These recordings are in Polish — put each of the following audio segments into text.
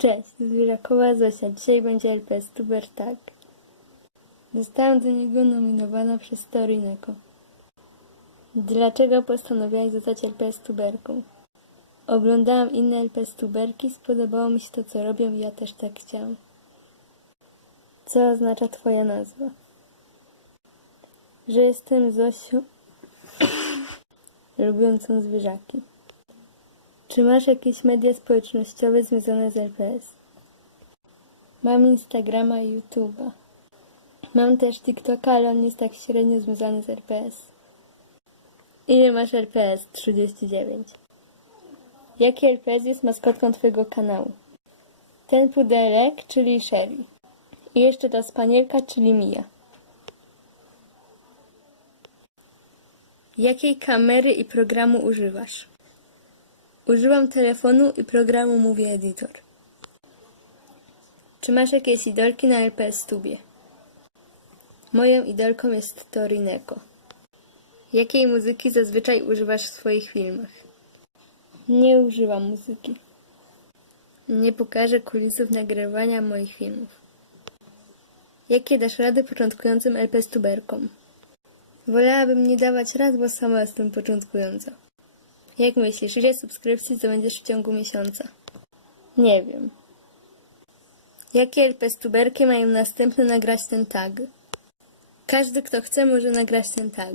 Cześć, Zwierzakowa Zosia. Dzisiaj będzie LPS Tuber Tak. Zostałam do niego nominowana przez Torineko. Dlaczego postanowiłaś zostać LPS Tuberką? Oglądałam inne LPS Tuberki, spodobało mi się to, co robią i ja też tak chciałam. Co oznacza twoja nazwa? Że jestem Zosią lubiącą zwierzaki. Czy masz jakieś media społecznościowe związane z LPS? Mam Instagrama i YouTube'a. Mam też TikToka, ale on jest tak średnio związany z LPS. Ile masz LPS? 39. Jaki LPS jest maskotką twojego kanału? Ten pudelek, czyli Sherry. I jeszcze ta spanielka, czyli Mia. Jakiej kamery i programu używasz? Używam telefonu i programu Movie Editor. Czy masz jakieś idolki na LPS Tubie? Moją idolką jest Torineko. Jakiej muzyki zazwyczaj używasz w swoich filmach? Nie używam muzyki. Nie pokażę kulisów nagrywania moich filmów. Jakie dasz rady początkującym LPS tuberkom? Wolałabym nie dawać rad, bo sama jestem początkująca. Jak myślisz, ile subskrypcji zdobędziesz w ciągu miesiąca? Nie wiem. Jakie LPS tuberki mają następny nagrać ten tag? Każdy, kto chce, może nagrać ten tag.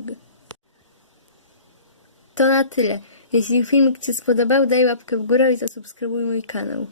To na tyle. Jeśli filmik Ci spodobał, daj łapkę w górę i zasubskrybuj mój kanał.